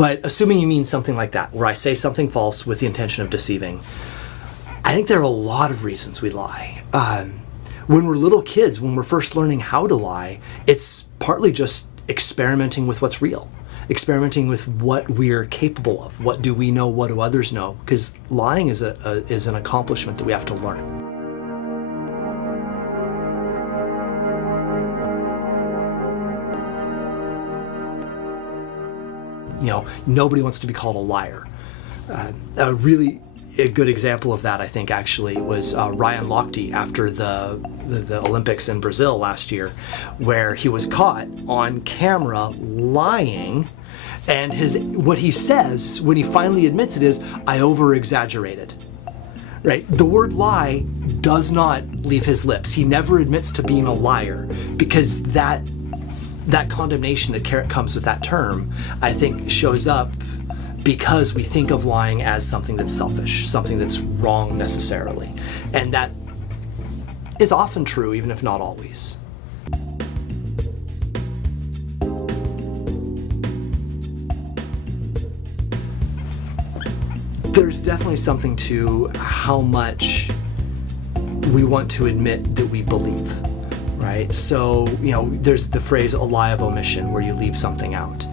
But assuming you mean something like that, where I say something false with the intention of deceiving, I think there are a lot of reasons we lie. When we're little kids, when we're first learning how to lie, it's partly just experimenting with what's real, experimenting with what we're capable of. What do we know? What do others know? Because lying is an accomplishment that we have to learn. You know, nobody wants to be called a liar. A good example of that, I think, actually, was Ryan Lochte after the Olympics in Brazil last year, where he was caught on camera lying, and what he says when he finally admits it is, "I over-exaggerated." Right? The word lie does not leave his lips. He never admits to being a liar, because that condemnation that comes with that term, I think, shows up because we think of lying as something that's selfish, something that's wrong necessarily. And that is often true, even if not always. There's definitely something to how much we want to admit that we believe, right? So, you know, there's the phrase a lie of omission, where you leave something out.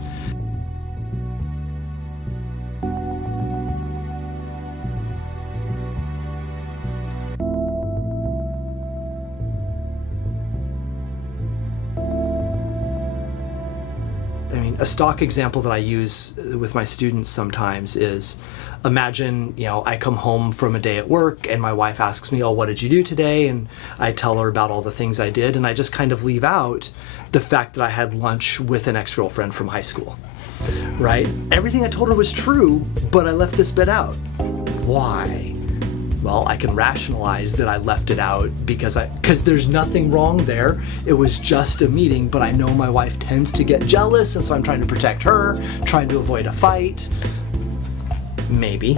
I mean, a stock example that I use with my students sometimes is, imagine, you know, I come home from a day at work and my wife asks me, "Oh, what did you do today?" And I tell her about all the things I did, and I just kind of leave out the fact that I had lunch with an ex-girlfriend from high school, right? Everything I told her was true, but I left this bit out. Why? Well, I can rationalize that I left it out because there's nothing wrong there. It was just a meeting, but I know my wife tends to get jealous, and so I'm trying to protect her, trying to avoid a fight. Maybe.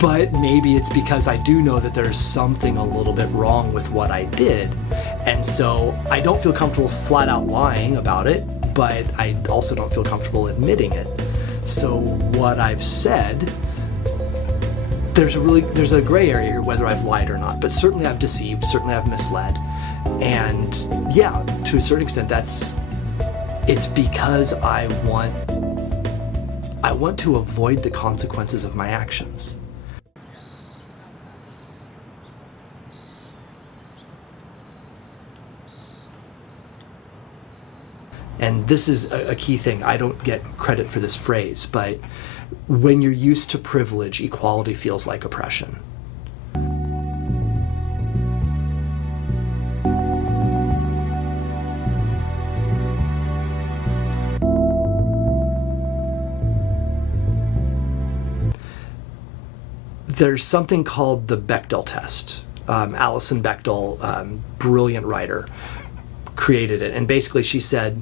But maybe it's because I do know that there's something a little bit wrong with what I did. And so I don't feel comfortable flat out lying about it, but I also don't feel comfortable admitting it. So what I've said, there's a gray area here whether I've lied or not, but certainly I've deceived, certainly I've misled. And yeah, to a certain extent, it's because I want to avoid the consequences of my actions. And this is a key thing. I don't get credit for this phrase, but when you're used to privilege, equality feels like oppression. There's something called the Bechdel test. Alison Bechdel, brilliant writer, created it. And basically she said,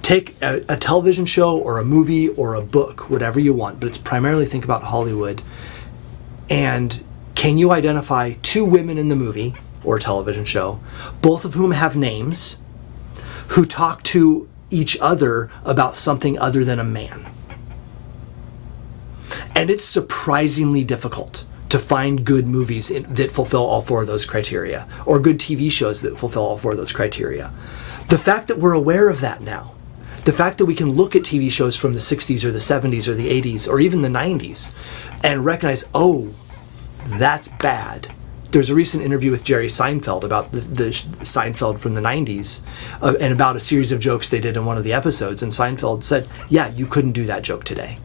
take a television show or a movie or a book, whatever you want, but it's primarily think about Hollywood. And can you identify two women in the movie or television show, both of whom have names, who talk to each other about something other than a man? And it's surprisingly difficult to find good movies that fulfill all four of those criteria, or good TV shows that fulfill all four of those criteria. The fact that we're aware of that now, the fact that we can look at TV shows from the 60s or the 70s or the 80s or even the 90s and recognize, oh, that's bad. There's a recent interview with Jerry Seinfeld about the Seinfeld from the 90s and about a series of jokes they did in one of the episodes. And Seinfeld said, yeah, you couldn't do that joke today.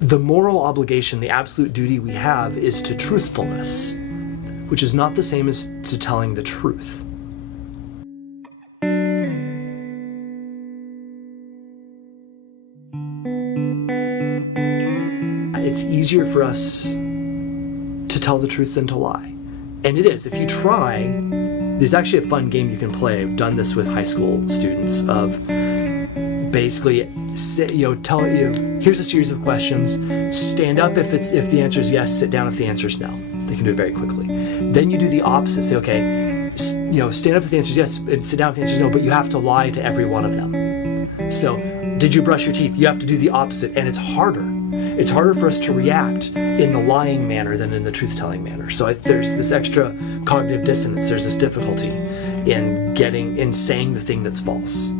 The moral obligation, the absolute duty we have is to truthfulness, which is not the same as to telling the truth. It's easier for us to tell the truth than to lie. And it is. If you try, there's actually a fun game you can play. I've done this with high school students of basically, here's a series of questions. Stand up if the answer is yes, sit down if the answer is no. They can do it very quickly. Then you do the opposite. Say, okay, stand up with the answers yes, and sit down with the answers no, but you have to lie to every one of them. So, did you brush your teeth? You have to do the opposite, and it's harder. It's harder for us to react in the lying manner than in the truth-telling manner. So there's this extra cognitive dissonance. There's this difficulty in saying the thing that's false.